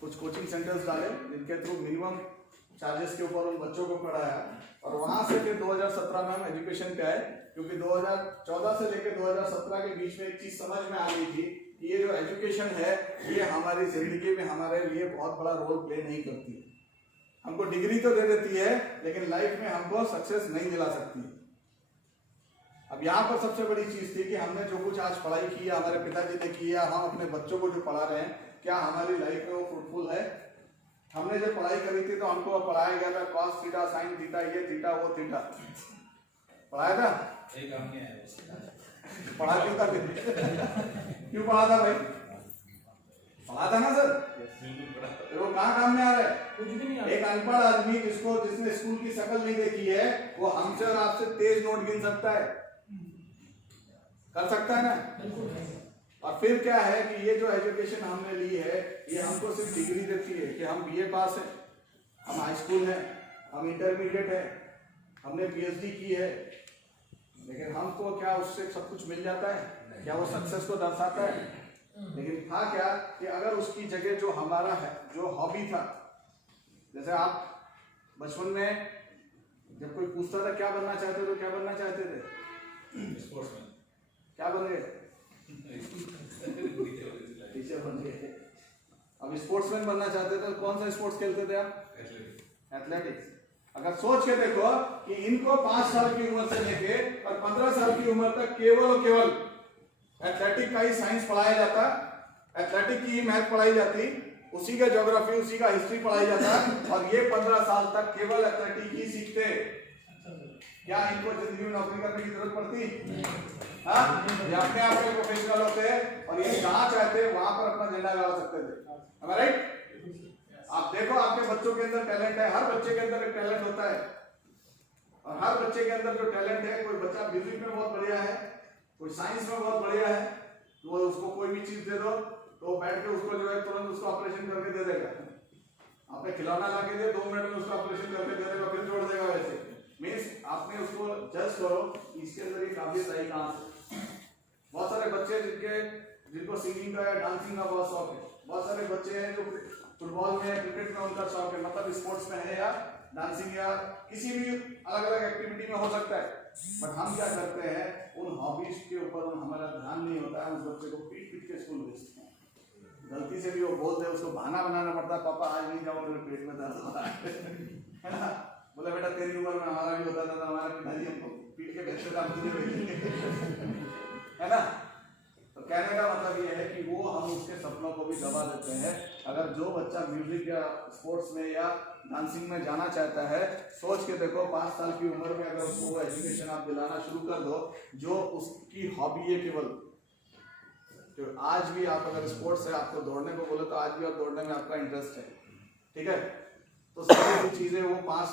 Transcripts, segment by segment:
कुछ coaching centres डाले जिनके थ्रू मिनिमम चार्जेस के ऊपर उन बच्चों को पढ़ाया, और वहां से फिर 2017 में हम एजुकेशन पे आए, क्योंकि 2014 से लेकर 2017 के बीच में एक चीज समझ में आ गई थी कि ये जो एजुकेशन है ये हमारी जिंदगी में हमारे लिए बहुत बड़ा रोल प्ले नहीं करती है। हमको डिग्री तो दे देती है लेकिन लाइफ में हमको सक्सेस नहीं दिला सकती है। अब यहाँ पर सबसे बड़ी चीज थी कि हमने जो कुछ आज पढ़ाई की है, हमारे पिताजी ने की है, हम अपने बच्चों को जो पढ़ा रहे हैं, क्या हमारी लाइफ में वो फ्रूटफुल है? हमने जब पढ़ाई करी थी तो हमको पढ़ाया गया था कॉस थीटा, साइन थीटा, ये थीटा, वो थीटा पढ़ाया था। पढ़ा क्यों था फिर? क्यों पढ़ा था भाई? पढ़ा था ना सर? वो कहाँ काम में आ रहा है? कुछ भी नहीं। एक अनपढ़ आदमी जिसने स्कूल की शक्ल नहीं देखी है, वो हमसे और आपसे तेज नोट गिन सकता है, कर सकता है ना? और फिर क्या है कि ये जो एजुकेशन हमने ली है ये हमको सिर्फ डिग्री देती है कि हम बीए पास है, हम हाई स्कूल है, हम इंटरमीडिएट है, हमने पीएचडी की है, लेकिन हमको क्या उससे सब कुछ मिल जाता है? क्या वो सक्सेस को दर्शाता है? लेकिन था क्या कि अगर उसकी जगह जो हमारा है, जो हॉबी था, जैसे आप बचपन में जब कोई पूछता था क्या बनना चाहते थे तो क्या बनना चाहते थे? स्पोर्ट्समैन। क्या बन गए? टीचर बन गए। अब स्पोर्ट्समैन बनना चाहते थे तो कौन सा स्पोर्ट्स खेलते थे आप? एथलेटिक्स। अगर सोच के देखो कि इनको 5 साल की उम्र से लेके और 15 साल की उम्र तक केवल और केवल एथलेटिक का ही साइंस पढ़ाया जाता, एथलेटिक की ही मैथ पढ़ाई जाती, उसी का ज्योग्राफी, उसी का हिस्ट्री पढ़ाई जाता, और ये 15 साल तक केवल एथलेटिक ही सीखते, क्या इनको जिंदगी में नौकरी करने की जरूरत पड़ती? हाँ, ये अपने आप में प्रोफेशनल होते और ये जहाँ चाहते वहां पर अपना झंडा लगा सकते थे। राइट? आप देखो आपके बच्चों के अंदर टैलेंट है, हर बच्चे के अंदर एक टैलेंट होता है, और हर बच्चे के अंदर जो टैलेंट है, कोई बच्चा म्यूजिक में बहुत बढ़िया है, कोई साइंस में बहुत बढ़िया है, तो वो उसको कोई भी चीज दे दो तो बैठ के उसको जो है तुरंत उसको ऑपरेशन करके दे देगा। आपने खिलौना ला के दे 2 मिनट में उसको ऑपरेशन करके दे देगा, फिर जोड़ देगा। वैसे मीन्स आपने उसको जज करो इसके अंदर ये काबिलियत आई कहाँ से। बहुत सारे बच्चे जिनको सिंगिंग का या डांसिंग का बहुत शौक है, बहुत सारे बच्चे हैं जो फुटबॉल में, क्रिकेट में उनका शौक है, मतलब स्पोर्ट्स में है या डांसिंग या किसी भी अलग अलग एक्टिविटी में हो सकता है। बट हम क्या करते हैं, उन हॉबीज के ऊपर हमारा ध्यान नहीं होता है, उस बच्चे को पीट पीट के स्कूल भेजते हैं। गलती से भी वो बोल दे, उसको बहाना बनाना पड़ता है, पापा आज नहीं जाऊँ मेरे पेट में दर्द हो रहा है ना? बोले बेटा तेरी उम्र में हमारा भी होता था, हमारे पिताजी हमको पीट के भेजते थे, हम है ना? तो कहने का मतलब ये है कि वो हम उसके सपनों को भी दबा देते हैं। अगर जो बच्चा म्यूजिक या स्पोर्ट्स में या डांसिंग में जाना चाहता है, सोच के देखो 5 साल की उम्र में अगर उसको वो एजुकेशन आप दिलाना शुरू कर दो जो उसकी हॉबी है केवल। तो आज भी आप अगर स्पोर्ट्स है, आपको दौड़ने को बोले तो आज भी आप दौड़ने में आपका इंटरेस्ट है, ठीक है? तो सारी चीजें वो 5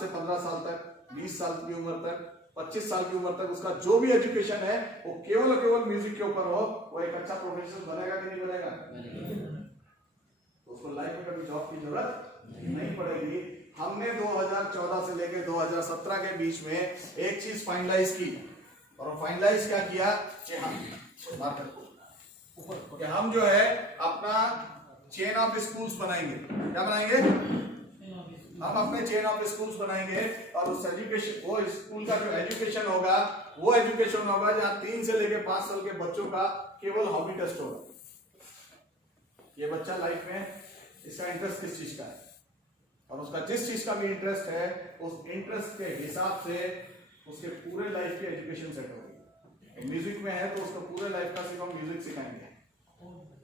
से 15 साल तक, 20 साल की उम्र तक, 25 साल की उम्र तक उसका जो भी एजुकेशन है वो केवल और केवल म्यूजिक के ऊपर हो, वो एक अच्छा प्रोफेशनल बनेगा कि नहीं बनेगा? तो उसको लाइफ में कभी जॉब की जरूरत नहीं पड़ेगी। हमने 2014 से लेकर 2017 के बीच में एक चीज फाइनलाइज की, और फाइनलाइज क्या किया कि हम जो है अपना चेन ऑफ स्कूल्स बनाएंगे। क्या बनाएंगे? हम अपने चेन ऑफ स्कूल्स बनाएंगे, और उस एजुकेशन, वो स्कूल का जो एजुकेशन होगा वो एजुकेशन होगा जहाँ 3 से लेकर 5 साल के बच्चों का केवल हॉबी टेस्ट होगा। ये बच्चा लाइफ में इसका इंटरेस्ट किस चीज का है, और उसका जिस चीज का भी इंटरेस्ट है उस इंटरेस्ट के हिसाब से उसके पूरे लाइफ की एजुकेशन सेट होगी। म्यूजिक में है तो उसको पूरे लाइफ का सिर्फ हम म्यूजिक सिखाएंगे।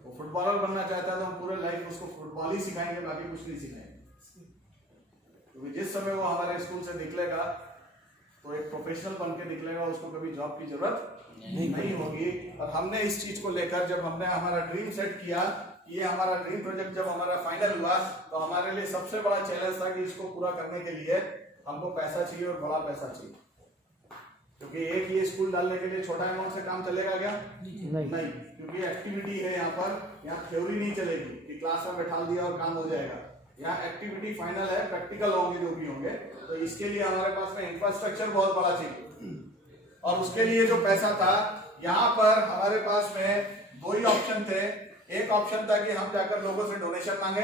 वो फुटबॉलर बनना चाहता है तो हम पूरे लाइफ उसको फुटबॉल ही सिखाएंगे, बाकी कुछ नहीं सिखाएंगे। क्योंकि जिस समय वो हमारे स्कूल से निकलेगा तो एक प्रोफेशनल बन के निकलेगा, उसको कभी जॉब की जरूरत नहीं होगी। और हमने इस चीज को लेकर जब हमने हमारा ड्रीम सेट किया, ये हमारा ड्रीम प्रोजेक्ट जब हमारा फाइनल हुआ तो हमारे लिए सबसे बड़ा चैलेंज था कि इसको पूरा करने के लिए हमको पैसा चाहिए, और बड़ा पैसा चाहिए। क्योंकि एक ये स्कूल डालने के लिए छोटा अमाउंट से काम चलेगा क्या? नहीं, क्योंकि एक्टिविटी है यहाँ पर, यहाँ थ्योरी नहीं चलेगी कि क्लास में बैठा दिया और काम हो जाएगा। यहाँ एक्टिविटी फाइनल है, प्रैक्टिकल होंगे जो भी होंगे। तो इसके लिए हमारे पास में इंफ्रास्ट्रक्चर बहुत बड़ा चाहिए, और उसके लिए जो पैसा था, यहाँ पर हमारे पास में 2 ही ऑप्शन थे एक ऑप्शन था कि हम जाकर लोगों से डोनेशन मांगे,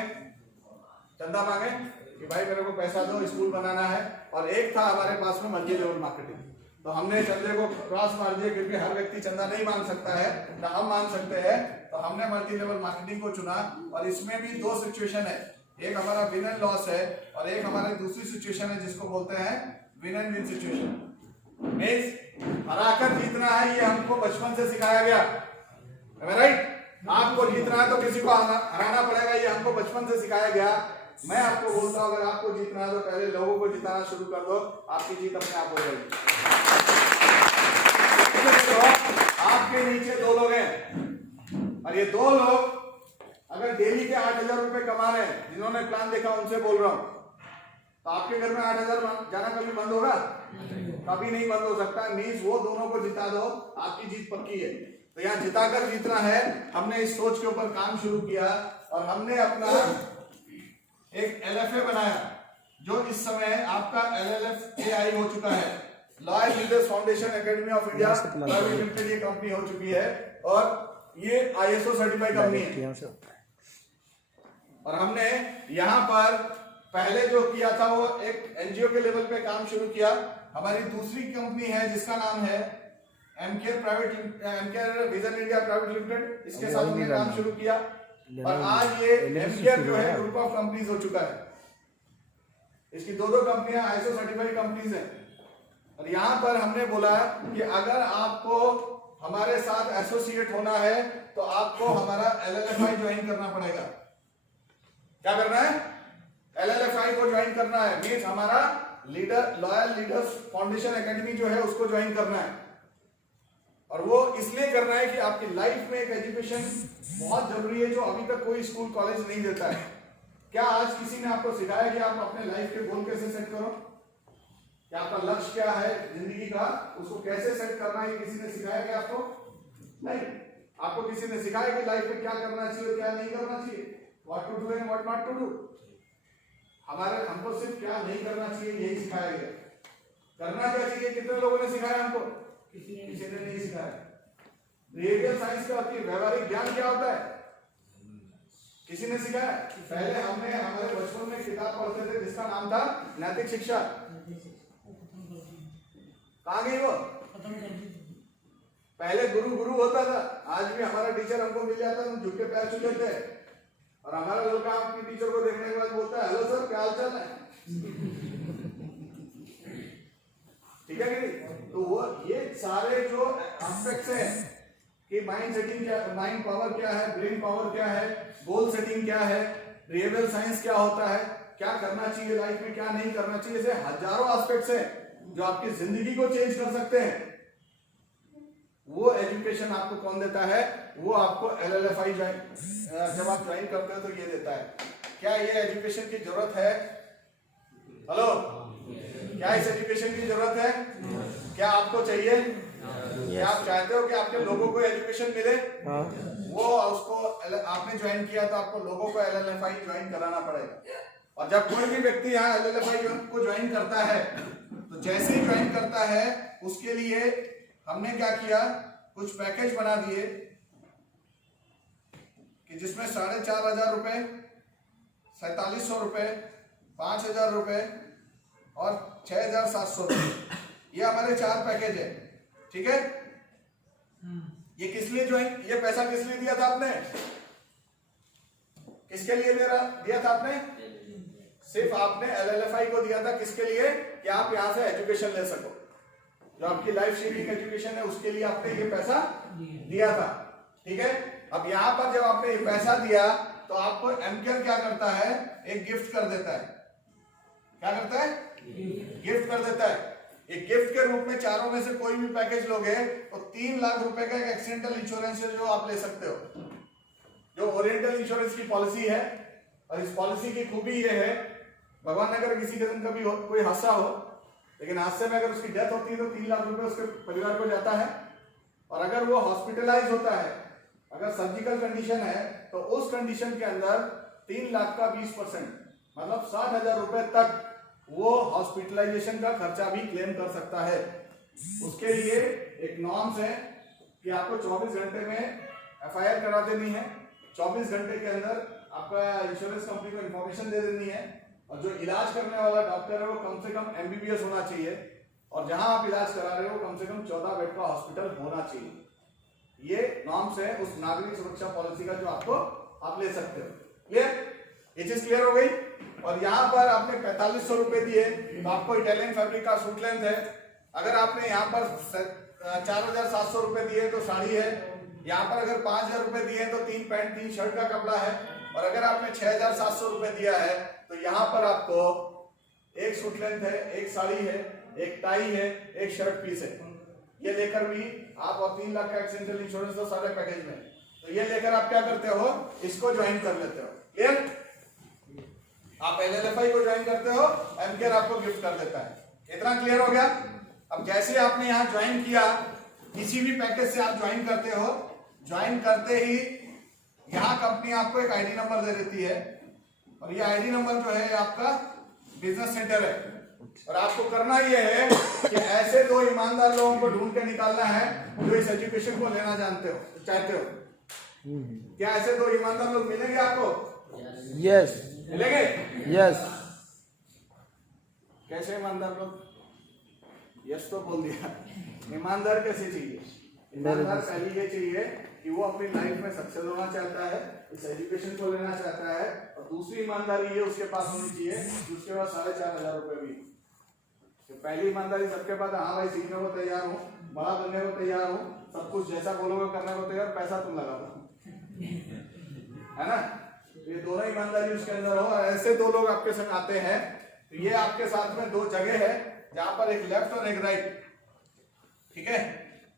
चंदा मांगे कि भाई मेरे को पैसा दो, स्कूल बनाना है, और एक था हमारे पास में मल्टी लेवल मार्केटिंग। तो हमने चंदे को क्रॉस मार दिया, क्योंकि हर व्यक्ति चंदा नहीं मांग सकता है, ना हम मांग सकते हैं, तो हमने मल्टी लेवल मार्केटिंग को चुना। और इसमें भी दो सिचुएशन है, एक हमारा विन एंड लॉस है, और एक हमारी दूसरी सिचुएशन है जिसको बोलते हैं win and win situation. Means हराकर जीतना है, ये हमको बचपन से सिखाया गया, राइट? आपको जीतना है तो किसी को हराना पड़ेगा, ये हमको बचपन से सिखाया गया। मैं आपको बोलता हूं, अगर आपको जीतना है तो पहले लोगों को जिताना शुरू कर दो, आपकी जीत अपने आप हो जाएगी। आपके नीचे दो लोग हैं, और ये दो लोग अगर डेली के 8,000 रुपए कमा रहे हैं, जिन्होंने प्लान देखा उनसे बोल रहा हूं, तो आपके घर में 8,000 जाना कभी बंद होगा? कभी नहीं बंद हो सकता। मींस वो दोनों को जिता दो, आपकी जीत पक्की है। तो यहाँ जिताकर जीतना है, हमने इस सोच के ऊपर काम शुरू किया, और हमने अपना एक LFA बनाया, जो इस समय आपका LLFAI हो चुका है, loyal leaders foundation academy of India private limited, ये कंपनी हो चुकी है, और ये ISO सर्टिफाइड कंपनी है। और हमने यहाँ पर पहले जो किया था वो एक NGO के लेवल पे काम शुरू किया। हमारी दूसरी कंपनी है जिसका नाम है एमकेयर विजन इंडिया प्राइवेट लिमिटेड, इसके साथ हमने काम शुरू किया, और आज ये एमकेयर जो है ग्रुप ऑफ कंपनीज हो चुका है। इसकी दो कंपनियां ISO सर्टिफाइड कंपनीज हैं। और यहाँ पर हमने बोला कि अगर आपको हमारे साथ एसोसिएट होना है तो आपको हमारा LLFI ज्वाइन करना पड़ेगा। क्या करना है? LLFI को ज्वाइन करना है, मींस हमारा लॉयल लीडर्स फाउंडेशन एकेडमी जो है उसको ज्वाइन करना है। और वो इसलिए करना है कि आपकी लाइफ में एक एजुकेशन बहुत जरूरी है, जो अभी तक कोई स्कूल कॉलेज नहीं देता है। क्या आज किसी ने आपको सिखाया कि आप अपने लाइफ के गोल कैसे सेट करो, कि आपका लक्ष्य क्या है जिंदगी का, उसको कैसे सेट करना है, किसी ने सिखाया क्या आपको? नहीं। आपको किसी ने सिखाया कि लाइफ में क्या करना चाहिए, क्या नहीं करना चाहिए, what to do and what not to do. हमको सिर्फ क्या नहीं करना चाहिए यही सिखाया गया। करना क्या चाहिए कितने लोगों ने सिखाया हमको? किसी ने नहीं सिखाया। बिहेवियर साइंस क्या होती है, व्यवहारिक ज्ञान क्या होता है, किसी ने सिखाया? पहले हमने हमारे बचपन में किताब पढ़ते थे जिसका नाम था नैतिक शिक्षा, कहाँ गई वो? पहले गुरु गुरु होता था, आज भी हमारा टीचर हमको मिल जाता है, हम झुक के पैर छू लेते हैं, और हमारा लड़का आपके टीचर को देखने के बाद बोलता है हेलो सर क्या हाल चाल है, ठीक है कि नहीं? तो वो ये सारे जो एस्पेक्ट्स हैं कि माइंड सेटिंग क्या, माइंड पावर क्या है, ब्रेन पावर क्या है, गोल सेटिंग क्या है, बिहेवियर साइंस क्या होता है, क्या करना चाहिए लाइफ में, क्या नहीं करना चाहिए, ऐसे हजारों एस्पेक्ट्स हैं जो आपकी जिंदगी को चेंज कर सकते हैं। वो एजुकेशन आपको कौन देता है? वो आपको LLFI जब आप ज्वाइन करते हो तो ये देता है। क्या ये एजुकेशन की जरूरत है? हेलो, क्या इस एजुकेशन की जरूरत है? क्या आपको चाहिए? क्या आप चाहते हो कि आपके लोगों को एजुकेशन मिले? वो उसको आपने ज्वाइन किया तो आपको लोगों को LLFI ज्वाइन कराना पड़ेगा। और जब कोई भी व्यक्ति यहाँ LLFI को ज्वाइन करता है तो जैसे ही ज्वाइन करता है उसके लिए हमने क्या किया, कुछ पैकेज बना दिए कि जिसमें 4,500 रुपए, 4,700 रुपए, 5,000 रुपए और 6,700 रुपए, ये हमारे 4 पैकेज है। ठीक है, ये किस लिए ज्वाइन, ये पैसा किस लिए दिया था आपने? किसके लिए दिया था आपने? सिर्फ आपने LLFI को दिया था, किसके लिए? कि आप यहां से एजुकेशन ले सको, जो आपकी लाइफ शेयरिंग एजुकेशन है उसके लिए आपने ये पैसा दिया था। ठीक है, अब यहां पर जब आपने ये पैसा दिया तो आपको एमकेयर क्या करता है, एक गिफ्ट कर देता है। क्या करता है? गिफ्ट कर देता है। एक गिफ्ट के रूप में चारों में से कोई भी पैकेज लोगे तो 3 लाख रुपए का एक एक्सीडेंटल इंश्योरेंस है जो आप ले सकते हो, जो ओरिएंटल इंश्योरेंस की पॉलिसी है। और इस पॉलिसी की खूबी ये है, भगवान अगर किसी के दिन कभी कोई हादसा हो, लेकिन हादसे में अगर उसकी डेथ होती है तो 3 लाख रुपए उसके परिवार को जाता है। और अगर वो हॉस्पिटलाइज होता है, अगर सर्जिकल कंडीशन है, तो उस कंडीशन के अंदर 3 लाख का 20% मतलब 60,000 रुपए तक वो हॉस्पिटलाइजेशन का खर्चा भी क्लेम कर सकता है। उसके लिए एक नॉर्म्स है कि आपको 24 घंटे में FIR करा देनी है, 24 घंटे के अंदर आपका इंश्योरेंस कंपनी को इंफॉर्मेशन दे देनी है, और जो इलाज करने वाला डॉक्टर है वो कम से कम MBBS होना चाहिए, और जहां आप इलाज करा रहे हो कम से कम 14 बेड का हॉस्पिटल होना चाहिए। ये नॉर्म्स है उस नागरिक सुरक्षा पॉलिसी का जो आपको आप ले सकते हो। क्लियर? ये चीज क्लियर हो गई। और यहाँ पर आपने 4500 रुपए दिए तो आपको इटालियन फैब्रिक का सूट लेंथ है। अगर आपने यहाँ पर 4700 रुपए दिए तो साड़ी है। यहाँ पर अगर 5000 रुपए दिए तो 3 पैंट 3 शर्ट का कपड़ा है। और अगर आपने 6700 रुपए दिया है तो यहाँ पर आपको एक सूट लेंथ है, एक साड़ी है, एक टाई है, एक शर्ट पीस है। ये लेकर भी आप, और 3 लाख का एक्सीडेंटल इंश्योरेंस तो सारे पैकेज में, तो ये लेकर आप क्या करते हो, इसको ज्वाइन कर लेते हो। क्लियर? आप LLFI को ज्वाइन करते हो, एमकेआर आपको गिफ्ट कर देता है। इतना क्लियर हो गया? अब जैसे आपने यहाँ ज्वाइन किया, किसी भी पैकेज से आप ज्वाइन करते हो, ज्वाइन करते ही यहाँ कंपनी आपको एक आईडी नंबर दे देती है, और ये आईडी नंबर जो है आपका बिजनेस सेंटर है। और आपको करना ये है कि ऐसे 2 ईमानदार लोगों को ढूंढ के निकालना है जो इस एजुकेशन को लेना चाहते हो। क्या ऐसे 2 ईमानदार लोग मिलेंगे आपको? यस मिलेंगे? यस। कैसे ईमानदार लोग? यस तो बोल दिया। ईमानदार कैसे चाहिए? ईमानदार पहले ये चाहिए कि वो अपनी लाइफ में सक्सेस होना चाहता है, इस एजुकेशन को लेना चाहता है, और दूसरी ईमानदारी ये उसके पास होनी चाहिए कि उसके पास 4500 रुपए भी। तो पहली ईमानदारी सबके पास, हाँ भाई सीखने को तैयार हूँ, बड़ा बनने को तैयार हूँ, सब कुछ जैसा बोलोगे करने को तैयार, पैसा तुम लगा दो, है ना? ये दोनों ईमानदारी उसके अंदर हो। और ऐसे 2 लोग आपके संग आते हैं तो ये आपके साथ में 2 जगह है जहां पर एक लेफ्ट और एक राइट, ठीक है?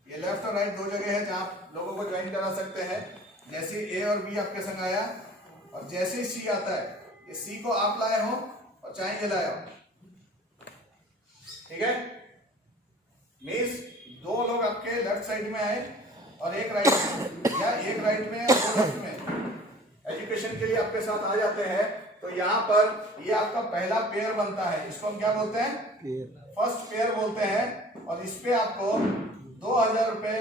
ये लेफ्ट और राइट 2 जगह है जहां आप लोगों को ज्वाइन करा सकते हैं। जैसे A और B आपके संग आया, और जैसे C आता है, ये C को आप लाए हो और चाहे ये लाए हो, ठीक है? मींस 2 लोग आपके लेफ्ट साइड में आए और एक राइट में, या एक राइट में और 2 लेफ्ट में एजुकेशन के लिए आपके साथ आ जाते हैं, तो यहाँ पर ये आपका पहला पेयर बनता है। इसको हम क्या बोलते हैं? फर्स्ट पेयर बोलते हैं। और इस पे आपको 2000 रुपए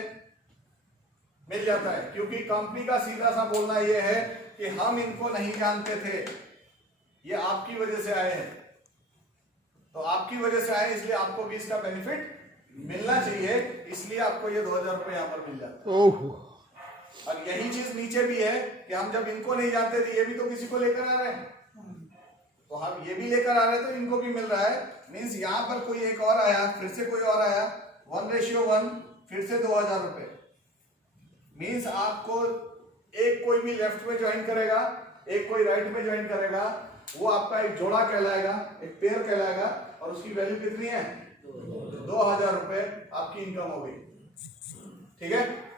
मिल जाता है, क्योंकि कंपनी का सीधा सा बोलना ये है कि हम इनको नहीं जानते थे, ये आपकी वजह से आए हैं, तो आपकी वजह से आए इसलिए आपको भी इसका बेनिफिट मिलना चाहिए, इसलिए आपको ये 2000 रुपए यहाँ पर मिल जाता है। और यही चीज नीचे भी है कि हम जब इनको नहीं जानते थे, ये भी तो किसी को लेकर आ रहे हैं, तो हम ये भी लेकर आ रहे हैं तो इनको भी मिल रहा है। मींस यहाँ पर कोई एक और आया, फिर से कोई और आया, 1:1, फिर से 2000 रुपए। मींस आपको एक कोई भी लेफ्ट में ज्वाइन करेगा, एक कोई राइट में ज्वाइन करेगा, वो आपका एक जोड़ा कहलाएगा, एक पेयर कहलाएगा, और उसकी वैल्यू कितनी है? 2000 रुपए आपकी इनकम हो गई। ठीक है?